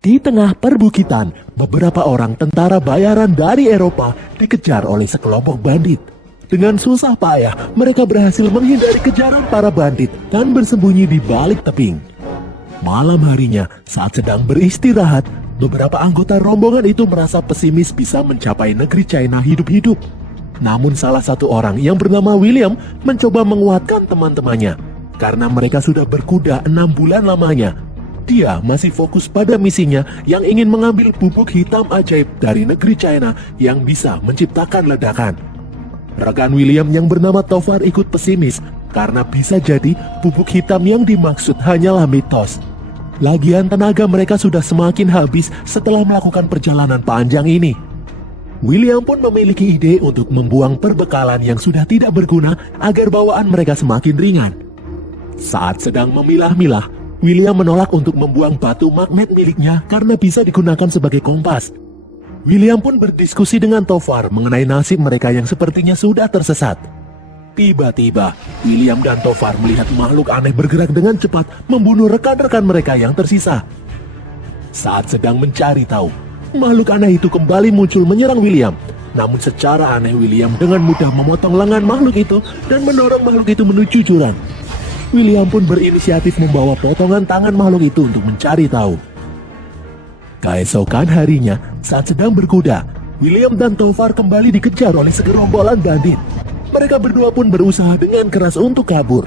Di tengah perbukitan, beberapa orang tentara bayaran dari Eropa dikejar oleh sekelompok bandit. Dengan susah payah, mereka berhasil menghindari kejaran para bandit dan bersembunyi di balik tebing. Malam harinya, saat sedang beristirahat, beberapa anggota rombongan itu merasa pesimis bisa mencapai negeri China hidup-hidup. Namun salah satu orang yang bernama William mencoba menguatkan teman-temannya. Karena mereka sudah berkuda 6 bulan lamanya, dia masih fokus pada misinya yang ingin mengambil bubuk hitam ajaib dari negeri China yang bisa menciptakan ledakan. Rekan William yang bernama Tovar ikut pesimis karena bisa jadi bubuk hitam yang dimaksud hanyalah mitos. Lagian tenaga mereka sudah semakin habis setelah melakukan perjalanan panjang ini. William pun memiliki ide untuk membuang perbekalan yang sudah tidak berguna agar bawaan mereka semakin ringan. Saat sedang memilah-milah, William menolak untuk membuang batu magnet miliknya karena bisa digunakan sebagai kompas. William pun berdiskusi dengan Tovar mengenai nasib mereka yang sepertinya sudah tersesat. Tiba-tiba, William dan Tovar melihat makhluk aneh bergerak dengan cepat membunuh rekan-rekan mereka yang tersisa. Saat sedang mencari tahu, makhluk aneh itu kembali muncul menyerang William. Namun secara aneh William dengan mudah memotong lengan makhluk itu dan mendorong makhluk itu menuju jurang. William pun berinisiatif membawa potongan tangan makhluk itu untuk mencari tahu. Keesokan harinya, saat sedang berkuda, William dan Tovar kembali dikejar oleh segerombolan bandit. Mereka berdua pun berusaha dengan keras untuk kabur.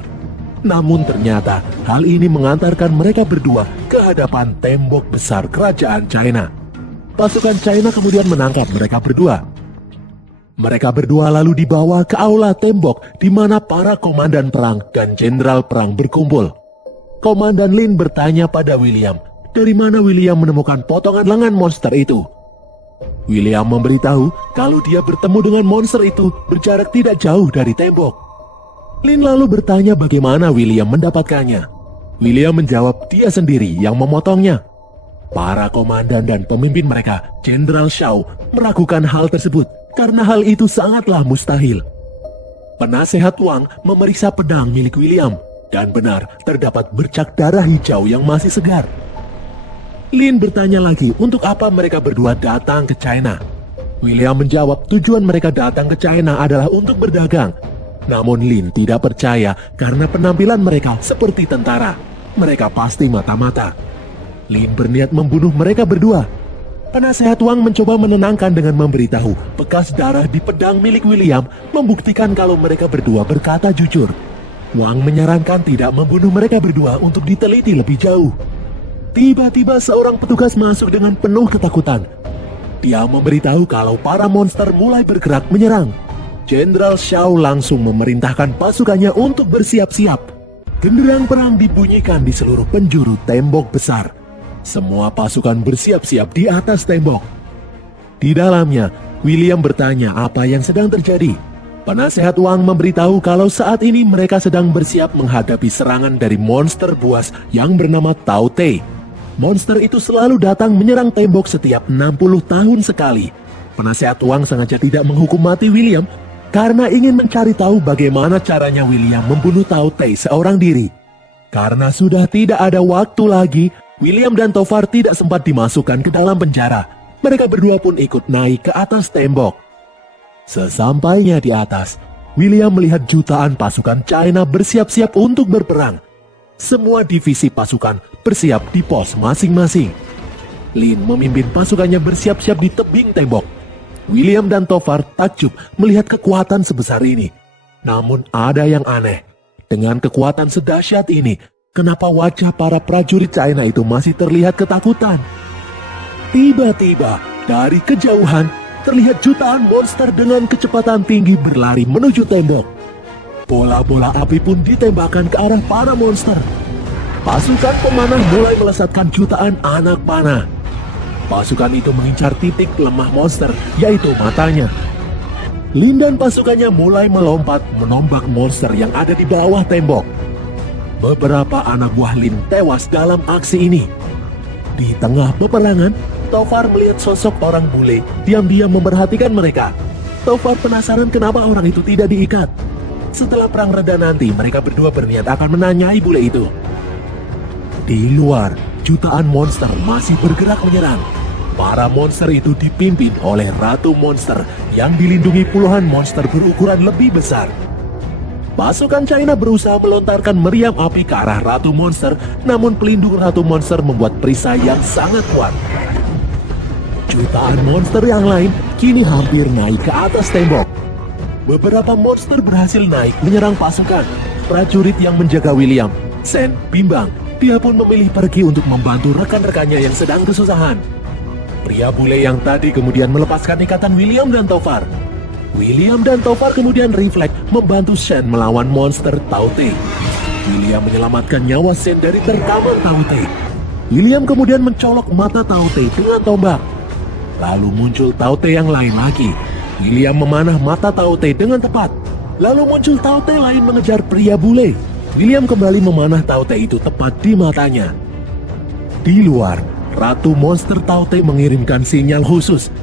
Namun ternyata hal ini mengantarkan mereka berdua ke hadapan tembok besar kerajaan China. Pasukan China kemudian menangkap mereka berdua. Mereka berdua lalu dibawa ke aula tembok di mana para komandan perang dan jenderal perang berkumpul. Komandan Lin bertanya pada William, dari mana William menemukan potongan lengan monster itu. William memberitahu kalau dia bertemu dengan monster itu berjarak tidak jauh dari tembok. Lin lalu bertanya bagaimana William mendapatkannya. William menjawab dia sendiri yang memotongnya. Para komandan dan pemimpin mereka, Jenderal Shao, meragukan hal tersebut karena hal itu sangatlah mustahil. Penasehat Wang memeriksa pedang milik William dan benar terdapat bercak darah hijau yang masih segar. Lin bertanya lagi untuk apa mereka berdua datang ke China. William menjawab tujuan mereka datang ke China adalah untuk berdagang. Namun Lin tidak percaya karena penampilan mereka seperti tentara. Mereka pasti mata-mata. Lin berniat membunuh mereka berdua. Penasehat Wang mencoba menenangkan dengan memberitahu bekas darah di pedang milik William membuktikan kalau mereka berdua berkata jujur. Wang menyarankan tidak membunuh mereka berdua untuk diteliti lebih jauh. Tiba-tiba seorang petugas masuk dengan penuh ketakutan. Dia memberitahu kalau para monster mulai bergerak menyerang. Jenderal Shao langsung memerintahkan pasukannya untuk bersiap-siap. Genderang perang dibunyikan di seluruh penjuru tembok besar. Semua pasukan bersiap-siap di atas tembok. Di dalamnya, William bertanya apa yang sedang terjadi. Penasehat Wang memberitahu kalau saat ini mereka sedang bersiap menghadapi serangan dari monster buas yang bernama Tao Te. Monster itu selalu datang menyerang tembok setiap 60 tahun sekali. Penasehat Wang sengaja tidak menghukum mati William karena ingin mencari tahu bagaimana caranya William membunuh Tao Te seorang diri. Karena sudah tidak ada waktu lagi, William dan Tovar tidak sempat dimasukkan ke dalam penjara. Mereka berdua pun ikut naik ke atas tembok. Sesampainya di atas, William melihat jutaan pasukan China bersiap-siap untuk berperang. Semua divisi pasukan bersiap di pos masing-masing. Lin memimpin pasukannya bersiap-siap di tebing tembok. William dan Tovar takjub melihat kekuatan sebesar ini. Namun ada yang aneh. Dengan kekuatan sedahsyat ini, kenapa wajah para prajurit China itu masih terlihat ketakutan? Tiba-tiba, dari kejauhan, terlihat jutaan monster dengan kecepatan tinggi berlari menuju tembok. Bola-bola api pun ditembakkan ke arah para monster. Pasukan pemanah mulai melesatkan jutaan anak panah. Pasukan itu mengincar titik lemah monster, yaitu matanya. Lin dan pasukannya mulai melompat menombak monster yang ada di bawah tembok. Beberapa anak buah Lin tewas dalam aksi ini. Di tengah peperangan, Tovar melihat sosok orang bule diam-diam memperhatikan mereka. Tovar penasaran kenapa orang itu tidak diikat. Setelah perang reda nanti, mereka berdua berniat akan menanyai bule itu. Di luar, jutaan monster masih bergerak menyerang. Para monster itu dipimpin oleh Ratu Monster yang dilindungi puluhan monster berukuran lebih besar. Pasukan China berusaha melontarkan meriam api ke arah Ratu Monster, namun pelindung Ratu Monster membuat perisai yang sangat kuat. Jutaan monster yang lain kini hampir naik ke atas tembok. Beberapa monster berhasil naik menyerang pasukan. Prajurit yang menjaga William, Sen, bimbang. Dia pun memilih pergi untuk membantu rekan-rekannya yang sedang kesusahan. Pria bule yang tadi kemudian melepaskan ikatan William dan Tovar. William dan Tovar kemudian refleks membantu Shen melawan monster Taute. William menyelamatkan nyawa Shen dari terkamar Taute. William kemudian mencolok mata Taute dengan tombak. Lalu muncul Taute yang lain lagi. William memanah mata Taute dengan tepat. Lalu muncul Taute lain mengejar pria bule. William kembali memanah Taute itu tepat di matanya. Di luar, Ratu Monster Taute mengirimkan sinyal khusus.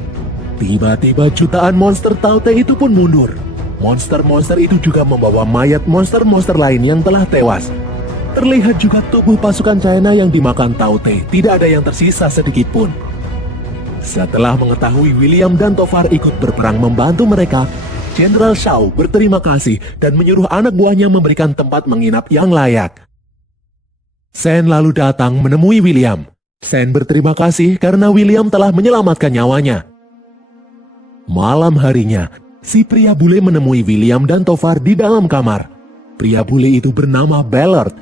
Tiba-tiba jutaan monster Taute itu pun mundur. Monster-monster itu juga membawa mayat monster-monster lain yang telah tewas. Terlihat juga tubuh pasukan China yang dimakan Taute. Tidak ada yang tersisa sedikit pun. Setelah mengetahui William dan Tovar ikut berperang membantu mereka, Jenderal Shao berterima kasih dan menyuruh anak buahnya memberikan tempat menginap yang layak. Sen lalu datang menemui William. Sen berterima kasih karena William telah menyelamatkan nyawanya. Malam harinya, si pria bule menemui William dan Tovar di dalam kamar. Pria bule itu bernama Ballard.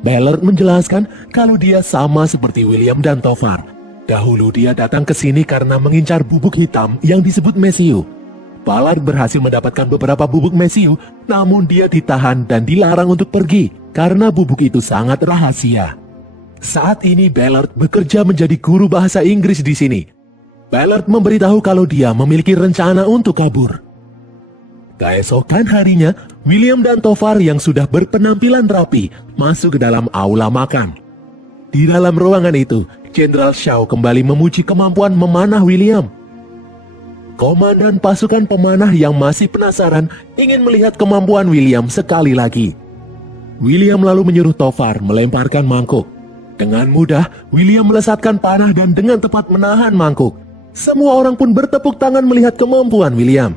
Ballard menjelaskan kalau dia sama seperti William dan Tovar. Dahulu dia datang ke sini karena mengincar bubuk hitam yang disebut Mesiu. Ballard berhasil mendapatkan beberapa bubuk Mesiu, namun dia ditahan dan dilarang untuk pergi karena bubuk itu sangat rahasia. Saat ini Ballard bekerja menjadi guru bahasa Inggris di sini. Ballard memberitahu kalau dia memiliki rencana untuk kabur. Keesokan harinya, William dan Tovar yang sudah berpenampilan rapi masuk ke dalam aula makan. Di dalam ruangan itu, Jenderal Shao kembali memuji kemampuan memanah William. Komandan pasukan pemanah yang masih penasaran ingin melihat kemampuan William sekali lagi. William lalu menyuruh Tovar melemparkan mangkuk. Dengan mudah, William melesatkan panah dan dengan tepat menahan mangkuk. Semua orang pun bertepuk tangan melihat kemampuan William.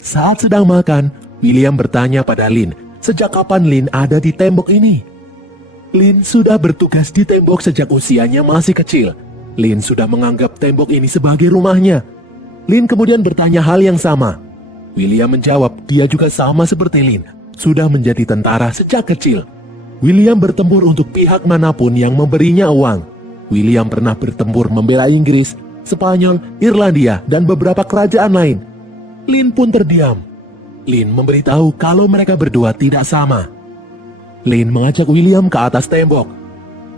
Saat sedang makan, William bertanya pada Lin, sejak kapan Lin ada di tembok ini? Lin sudah bertugas di tembok sejak usianya masih kecil. Lin sudah menganggap tembok ini sebagai rumahnya. Lin kemudian bertanya hal yang sama. William menjawab dia juga sama seperti Lin, sudah menjadi tentara sejak kecil. William bertempur untuk pihak manapun yang memberinya uang. William pernah bertempur membela Inggris, Spanyol, Irlandia, dan beberapa kerajaan lain. Lin pun terdiam. Lin memberitahu kalau mereka berdua tidak sama. Lin mengajak William ke atas tembok.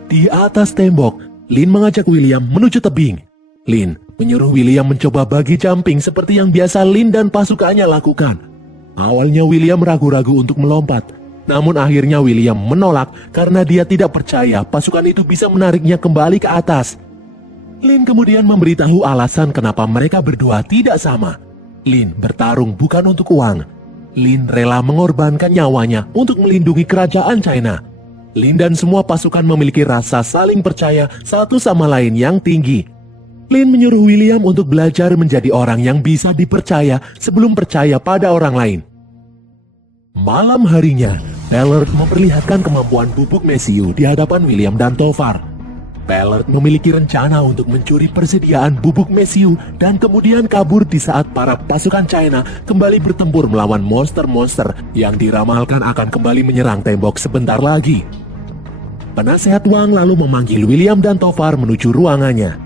Di atas tembok, Lin mengajak William menuju tebing. Lin menyuruh William mencoba bagi jumping seperti yang biasa Lin dan pasukannya lakukan. Awalnya William ragu-ragu untuk melompat, namun akhirnya William menolak karena dia tidak percaya pasukan itu bisa menariknya kembali ke atas. Lin kemudian memberitahu alasan kenapa mereka berdua tidak sama. Lin bertarung bukan untuk uang. Lin rela mengorbankan nyawanya untuk melindungi kerajaan China. Lin dan semua pasukan memiliki rasa saling percaya satu sama lain yang tinggi. Lin menyuruh William untuk belajar menjadi orang yang bisa dipercaya sebelum percaya pada orang lain. Malam harinya, Ballard memperlihatkan kemampuan bubuk Mesiu di hadapan William dan Tovar. Ballard memiliki rencana untuk mencuri persediaan bubuk Mesiu dan kemudian kabur di saat para pasukan China kembali bertempur melawan monster-monster yang diramalkan akan kembali menyerang tembok sebentar lagi. Penasehat Wang lalu memanggil William dan Tovar menuju ruangannya.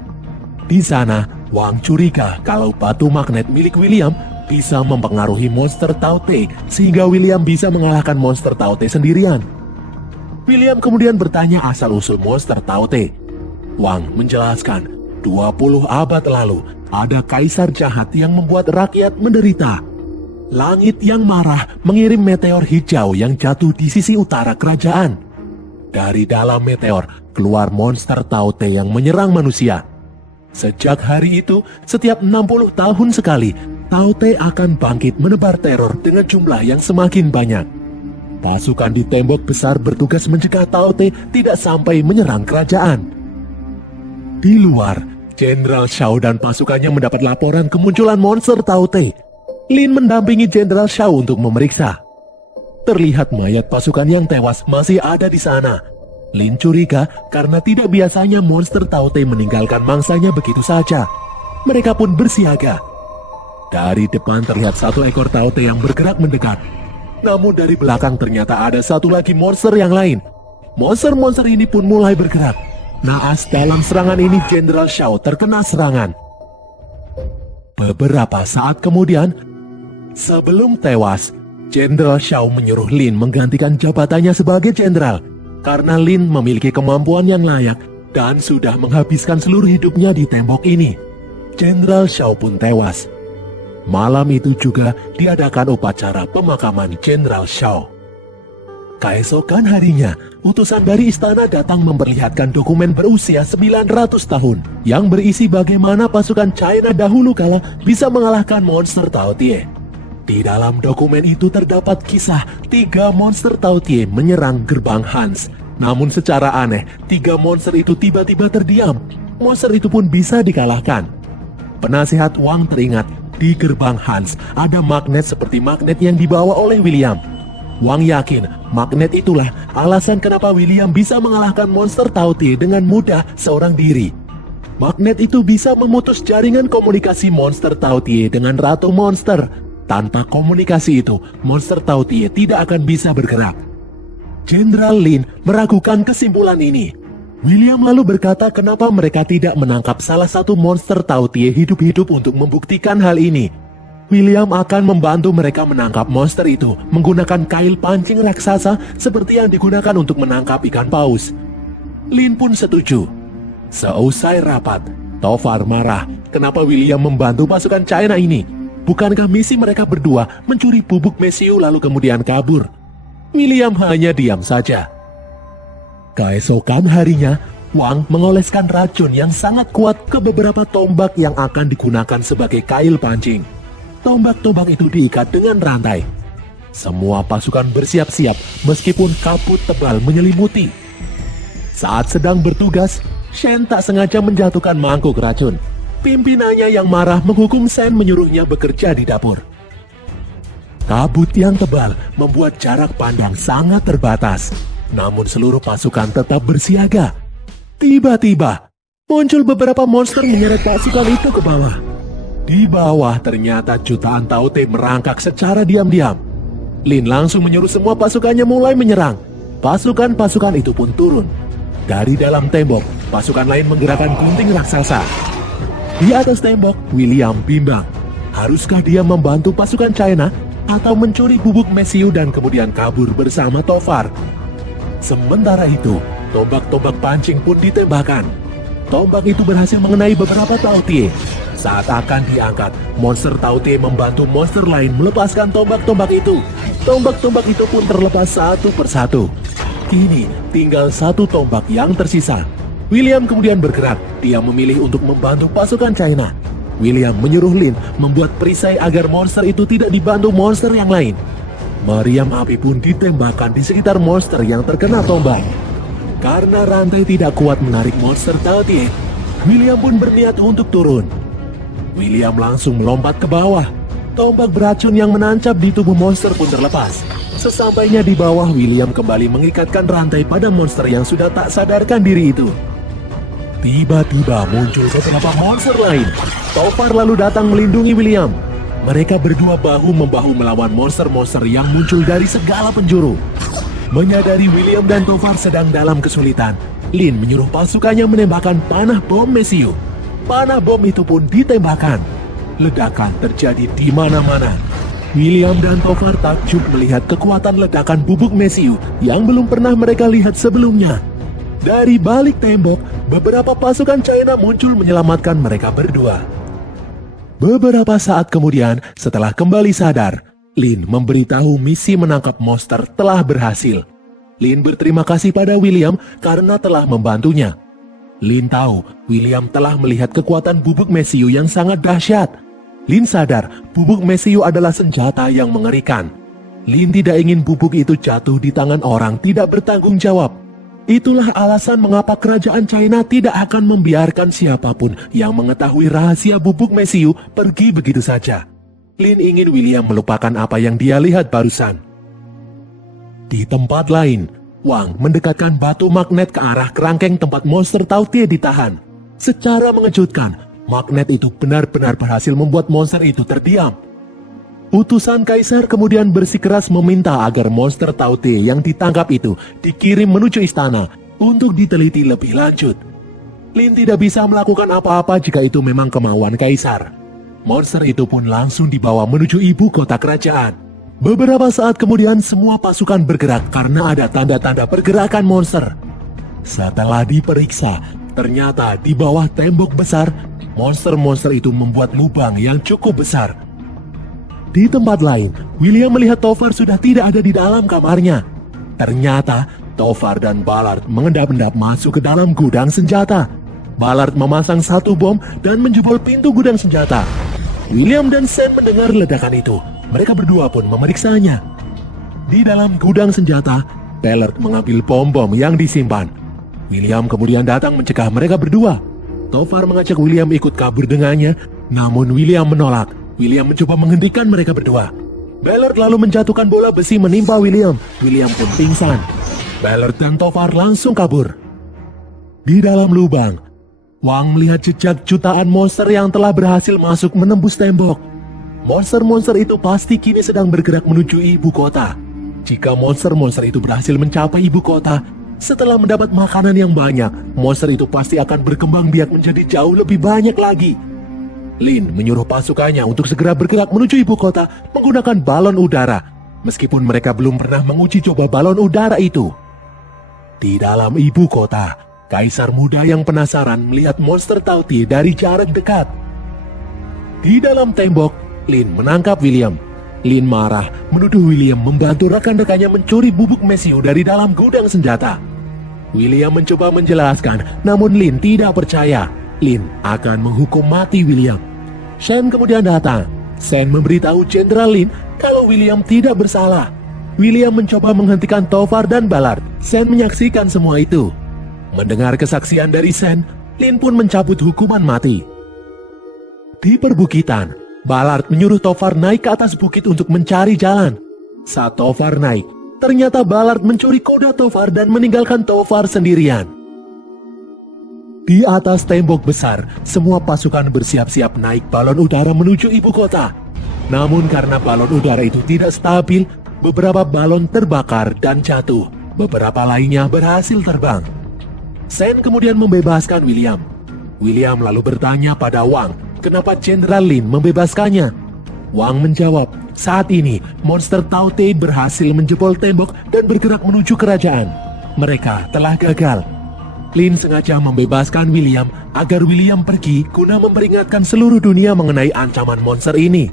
Di sana, Wang curiga kalau batu magnet milik William bisa mempengaruhi monster Taute sehingga William bisa mengalahkan monster Taute sendirian. William kemudian bertanya asal-usul monster Taute. Wang menjelaskan, 20 abad lalu ada kaisar jahat yang membuat rakyat menderita. Langit yang marah mengirim meteor hijau yang jatuh di sisi utara kerajaan. Dari dalam meteor keluar monster Taute yang menyerang manusia. Sejak hari itu, setiap 60 tahun sekali, Taute akan bangkit menebar teror dengan jumlah yang semakin banyak. Pasukan di tembok besar bertugas mencegah Taute tidak sampai menyerang kerajaan. Di luar, Jenderal Shao dan pasukannya mendapat laporan kemunculan monster Taote. Lin mendampingi Jenderal Shao untuk memeriksa. Terlihat mayat pasukan yang tewas masih ada di sana. Lin curiga karena tidak biasanya monster Taote meninggalkan mangsanya begitu saja. Mereka pun bersiaga. Dari depan terlihat satu ekor Taote yang bergerak mendekat. Namun dari belakang ternyata ada satu lagi monster yang lain. Monster-monster ini pun mulai bergerak. Naas dalam serangan ini Jenderal Shao terkena serangan. Beberapa saat kemudian, sebelum tewas, Jenderal Shao menyuruh Lin menggantikan jabatannya sebagai jenderal karena Lin memiliki kemampuan yang layak dan sudah menghabiskan seluruh hidupnya di tembok ini. Jenderal Shao pun tewas. Malam itu juga diadakan upacara pemakaman Jenderal Shao. Keesokan harinya, utusan dari istana datang memperlihatkan dokumen berusia 900 tahun yang berisi bagaimana pasukan China dahulu kala bisa mengalahkan monster Taotie. Di dalam dokumen itu terdapat kisah 3 monster Taotie menyerang gerbang Hans. Namun secara aneh, 3 monster itu tiba-tiba terdiam. Monster itu pun bisa dikalahkan. Penasihat Wang teringat, di gerbang Hans ada magnet seperti magnet yang dibawa oleh William. Wang yakin magnet itulah alasan kenapa William bisa mengalahkan monster Taotie dengan mudah seorang diri. Magnet itu bisa memutus jaringan komunikasi monster Taotie dengan Ratu Monster. Tanpa komunikasi itu, monster Taotie tidak akan bisa bergerak. Jenderal Lin meragukan kesimpulan ini. William lalu berkata kenapa mereka tidak menangkap salah satu monster Taotie hidup-hidup untuk membuktikan hal ini. William akan membantu mereka menangkap monster itu menggunakan kail pancing raksasa seperti yang digunakan untuk menangkap ikan paus. Lin pun setuju. Seusai rapat, Tofar marah kenapa William membantu pasukan China ini. Bukankah misi mereka berdua mencuri bubuk mesiu lalu kemudian kabur? William hanya diam saja. Keesokan harinya, Wang mengoleskan racun yang sangat kuat ke beberapa tombak yang akan digunakan sebagai kail pancing. Tombak-tombak itu diikat dengan rantai. Semua pasukan bersiap-siap meskipun kabut tebal menyelimuti. Saat sedang bertugas, Shen tak sengaja menjatuhkan mangkuk racun. Pimpinannya yang marah menghukum Shen menyuruhnya bekerja di dapur. Kabut yang tebal membuat jarak pandang sangat terbatas. Namun seluruh pasukan tetap bersiaga. Tiba-tiba, muncul beberapa monster menyeret pasukan itu ke bawah. Di bawah ternyata jutaan Taote merangkak secara diam-diam. Lin langsung menyuruh semua pasukannya mulai menyerang. Pasukan-pasukan itu pun turun. Dari dalam tembok, pasukan lain menggerakkan gunting raksasa. Di atas tembok, William bimbang. Haruskah dia membantu pasukan China atau mencuri bubuk mesiu dan kemudian kabur bersama Tofar? Sementara itu, tombak-tombak pancing pun ditembakkan. Tombak itu berhasil mengenai beberapa Taotie. Saat akan diangkat, monster Taotie membantu monster lain melepaskan tombak-tombak itu. Tombak-tombak itu pun terlepas satu persatu. Kini tinggal satu tombak yang tersisa. William kemudian bergerak. Dia memilih untuk membantu pasukan China. William menyuruh Lin membuat perisai agar monster itu tidak dibantu monster yang lain. Meriam api pun ditembakkan di sekitar monster yang terkena tombak. Karena rantai tidak kuat menarik monster Taotie, William pun berniat untuk turun. William langsung melompat ke bawah. Tombak beracun yang menancap di tubuh monster pun terlepas. Sesampainya di bawah, William kembali mengikatkan rantai pada monster yang sudah tak sadarkan diri itu. Tiba-tiba muncul beberapa monster lain. Tofar lalu datang melindungi William. Mereka berdua bahu-membahu melawan monster-monster yang muncul dari segala penjuru. Menyadari William dan Tofar sedang dalam kesulitan, Lin menyuruh pasukannya menembakkan panah bom mesiu. Panah bom itu pun ditembakkan. Ledakan terjadi di mana-mana. William dan Tofar takjub melihat kekuatan ledakan bubuk mesiu yang belum pernah mereka lihat sebelumnya. Dari balik tembok, beberapa pasukan China muncul menyelamatkan mereka berdua. Beberapa saat kemudian, setelah kembali sadar, Lin memberitahu misi menangkap monster telah berhasil. Lin berterima kasih pada William karena telah membantunya. Lin tahu William telah melihat kekuatan bubuk mesiu yang sangat dahsyat. Lin sadar bubuk mesiu adalah senjata yang mengerikan. Lin tidak ingin bubuk itu jatuh di tangan orang tidak bertanggung jawab. Itulah alasan mengapa kerajaan China tidak akan membiarkan siapapun yang mengetahui rahasia bubuk mesiu pergi begitu saja. Lin ingin William melupakan apa yang dia lihat barusan. Di tempat lain, Wang mendekatkan batu magnet ke arah kerangkeng tempat monster Tao-Te ditahan. Secara mengejutkan, magnet itu benar-benar berhasil membuat monster itu terdiam. Utusan Kaisar kemudian bersikeras meminta agar monster Tao-Te yang ditangkap itu dikirim menuju istana untuk diteliti lebih lanjut. Lin tidak bisa melakukan apa-apa jika itu memang kemauan Kaisar. Monster itu pun langsung dibawa menuju ibu kota kerajaan. Beberapa saat kemudian semua pasukan bergerak karena ada tanda-tanda pergerakan monster. Setelah diperiksa, ternyata di bawah tembok besar, monster-monster itu membuat lubang yang cukup besar. Di tempat lain, William melihat Tovar sudah tidak ada di dalam kamarnya. Ternyata, Tovar dan Ballard mengendap-endap masuk ke dalam gudang senjata. Ballard memasang satu bom dan menjebol pintu gudang senjata. William dan Sen mendengar ledakan itu. Mereka berdua pun memeriksanya. Di dalam gudang senjata, Ballard mengambil bom-bom yang disimpan. William kemudian datang mencegah mereka berdua. Tovar mengajak William ikut kabur dengannya, namun William menolak. William mencoba menghentikan mereka berdua. Ballard lalu menjatuhkan bola besi menimpa William. William pun pingsan. Ballard dan Tovar langsung kabur. Di dalam lubang, Wang melihat jejak jutaan monster yang telah berhasil masuk menembus tembok. Monster-monster itu pasti kini sedang bergerak menuju ibu kota. Jika monster-monster itu berhasil mencapai ibu kota, setelah mendapat makanan yang banyak, monster itu pasti akan berkembang biak menjadi jauh lebih banyak lagi. Lin menyuruh pasukannya untuk segera bergerak menuju ibu kota menggunakan balon udara, meskipun mereka belum pernah menguji coba balon udara itu. Di dalam ibu kota, Kaisar muda yang penasaran melihat monster Tao-Te dari jarak dekat. Di dalam tembok, Lin menangkap William. Lin marah menuduh William membantu rekan-rekannya mencuri bubuk mesiu dari dalam gudang senjata. William mencoba menjelaskan, namun Lin tidak percaya. Lin akan menghukum mati William. Shen kemudian datang. Shen memberitahu Jenderal Lin kalau William tidak bersalah. William mencoba menghentikan Tovar dan Ballard. Shen menyaksikan semua itu. Mendengar kesaksian dari Shen, Lin pun mencabut hukuman mati. Di perbukitan, Ballard menyuruh Tovar naik ke atas bukit untuk mencari jalan. Saat Tovar naik, ternyata Ballard mencuri kuda Tovar dan meninggalkan Tovar sendirian. Di atas tembok besar, semua pasukan bersiap-siap naik balon udara menuju ibu kota. Namun karena balon udara itu tidak stabil, beberapa balon terbakar dan jatuh. Beberapa lainnya berhasil terbang. Sen kemudian membebaskan William. William lalu bertanya pada Wang, kenapa Jenderal Lin membebaskannya? Wang menjawab, saat ini monster Tao-Te berhasil menjebol tembok dan bergerak menuju kerajaan. Mereka telah gagal. Lin sengaja membebaskan William agar William pergi guna memperingatkan seluruh dunia mengenai ancaman monster ini.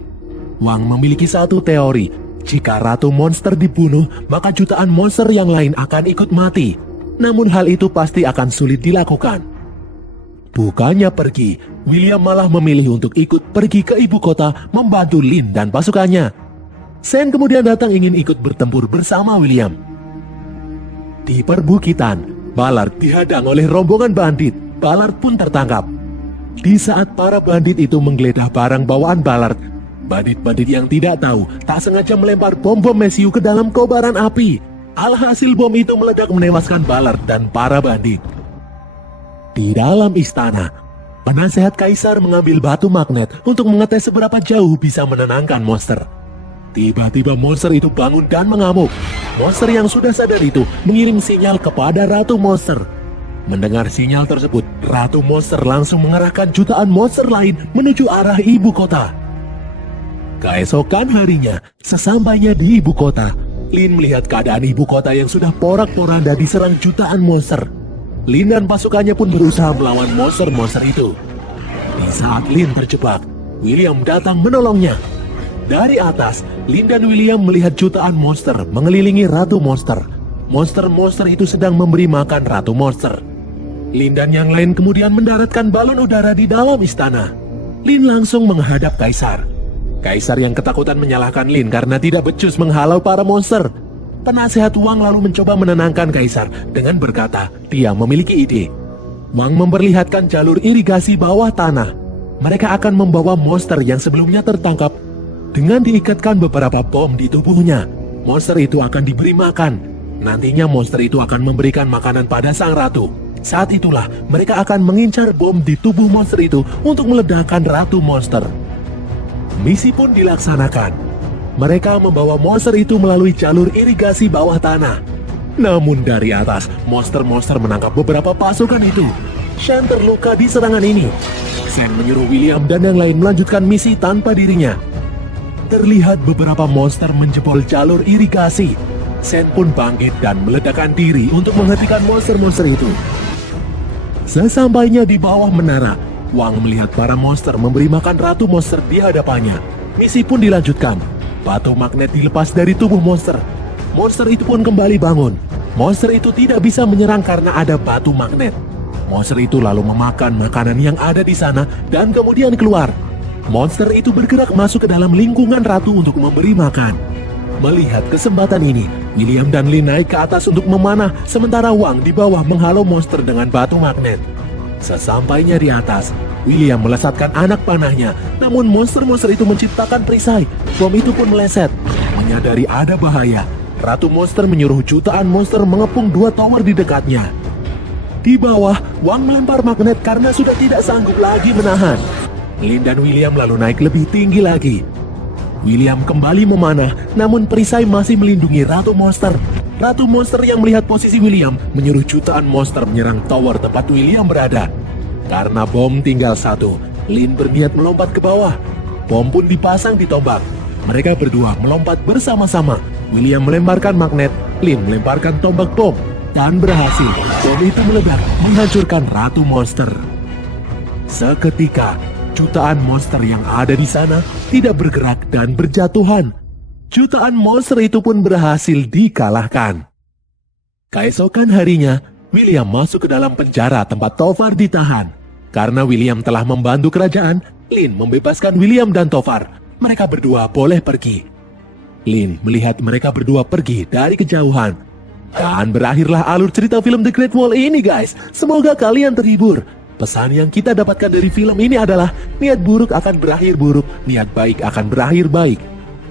Wang memiliki satu teori, jika ratu monster dibunuh, maka jutaan monster yang lain akan ikut mati. Namun hal itu pasti akan sulit dilakukan. Bukannya pergi, William malah memilih untuk ikut pergi ke ibu kota membantu Lin dan pasukannya. Sen kemudian datang ingin ikut bertempur bersama William. Di perbukitan, Ballard dihadang oleh rombongan bandit. Ballard pun tertangkap. Di saat para bandit itu menggeledah barang bawaan Ballard, bandit-bandit yang tidak tahu tak sengaja melempar bom-bom mesiu ke dalam kobaran api. Alhasil bom itu meledak menewaskan Ballard dan para bandit. Di dalam istana, penasehat Kaisar mengambil batu magnet untuk mengetes seberapa jauh bisa menenangkan monster. Tiba-tiba monster itu bangun dan mengamuk. Monster yang sudah sadar itu mengirim sinyal kepada Ratu Monster. Mendengar sinyal tersebut, Ratu Monster langsung mengerahkan jutaan monster lain menuju arah ibu kota. Keesokan harinya, sesampainya di ibu kota, Lin melihat keadaan ibu kota yang sudah porak-poranda diserang jutaan monster. Lin dan pasukannya pun berusaha melawan monster-monster itu. Di saat Lin terjebak, William datang menolongnya. Dari atas, Lin dan William melihat jutaan monster mengelilingi Ratu Monster. Monster-monster itu sedang memberi makan Ratu Monster. Lin dan yang lain kemudian mendaratkan balon udara di dalam istana. Lin langsung menghadap Kaisar. Kaisar yang ketakutan menyalahkan Lin karena tidak becus menghalau para monster. Penasehat Wang lalu mencoba menenangkan Kaisar dengan berkata dia memiliki ide. Wang memperlihatkan jalur irigasi bawah tanah. Mereka akan membawa monster yang sebelumnya tertangkap. Dengan diikatkan beberapa bom di tubuhnya, monster itu akan diberi makan. Nantinya monster itu akan memberikan makanan pada sang ratu. Saat itulah mereka akan mengincar bom di tubuh monster itu untuk meledakkan ratu monster. Misi pun dilaksanakan. Mereka membawa monster itu melalui jalur irigasi bawah tanah. Namun dari atas, monster-monster menangkap beberapa pasukan itu. Shen terluka di serangan ini. Shen menyuruh William dan yang lain melanjutkan misi tanpa dirinya. Terlihat beberapa monster menjebol jalur irigasi. Shen pun bangkit dan meledakkan diri untuk menghentikan monster-monster itu. Sesampainya di bawah menara, Wang melihat para monster memberi makan ratu monster di hadapannya. Misi pun dilanjutkan. Batu magnet dilepas dari tubuh monster. Monster itu pun kembali bangun. Monster itu tidak bisa menyerang karena ada batu magnet. Monster itu lalu memakan makanan yang ada di sana dan kemudian keluar. Monster itu bergerak masuk ke dalam lingkungan ratu untuk memberi makan. Melihat kesempatan ini, William dan Lin naik ke atas untuk memanah, sementara Wang di bawah menghalau monster dengan batu magnet. Sesampainya di atas, William melesatkan anak panahnya, namun monster-monster itu menciptakan perisai. Bom itu pun meleset. Menyadari ada bahaya, Ratu Monster menyuruh jutaan monster mengepung 2 tower di dekatnya. Di bawah, Wang melempar magnet karena sudah tidak sanggup lagi menahan. Lin dan William lalu naik lebih tinggi lagi. William kembali memanah, namun perisai masih melindungi Ratu Monster. Ratu Monster yang melihat posisi William menyuruh jutaan monster menyerang tower tempat William berada. Karena bom tinggal 1, Lin berniat melompat ke bawah. Bom pun dipasang di tombak. Mereka berdua melompat bersama-sama. William melemparkan magnet, Lin melemparkan tombak bom. Dan berhasil, bom itu meledak menghancurkan Ratu Monster. Seketika, jutaan monster yang ada di sana tidak bergerak dan berjatuhan. Jutaan monster itu pun berhasil dikalahkan. Keesokan harinya, William masuk ke dalam penjara tempat Tofar ditahan. Karena William telah membantu kerajaan, Lin membebaskan William dan Tofar. Mereka berdua boleh pergi. Lin melihat mereka berdua pergi dari kejauhan. Dan berakhirlah alur cerita film The Great Wall ini, guys. Semoga kalian terhibur. Pesan yang kita dapatkan dari film ini adalah niat buruk akan berakhir buruk, niat baik akan berakhir baik.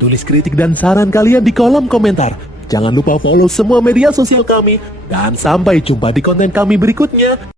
Tulis kritik dan saran kalian di kolom komentar. Jangan lupa follow semua media sosial kami. Dan sampai jumpa di konten kami berikutnya.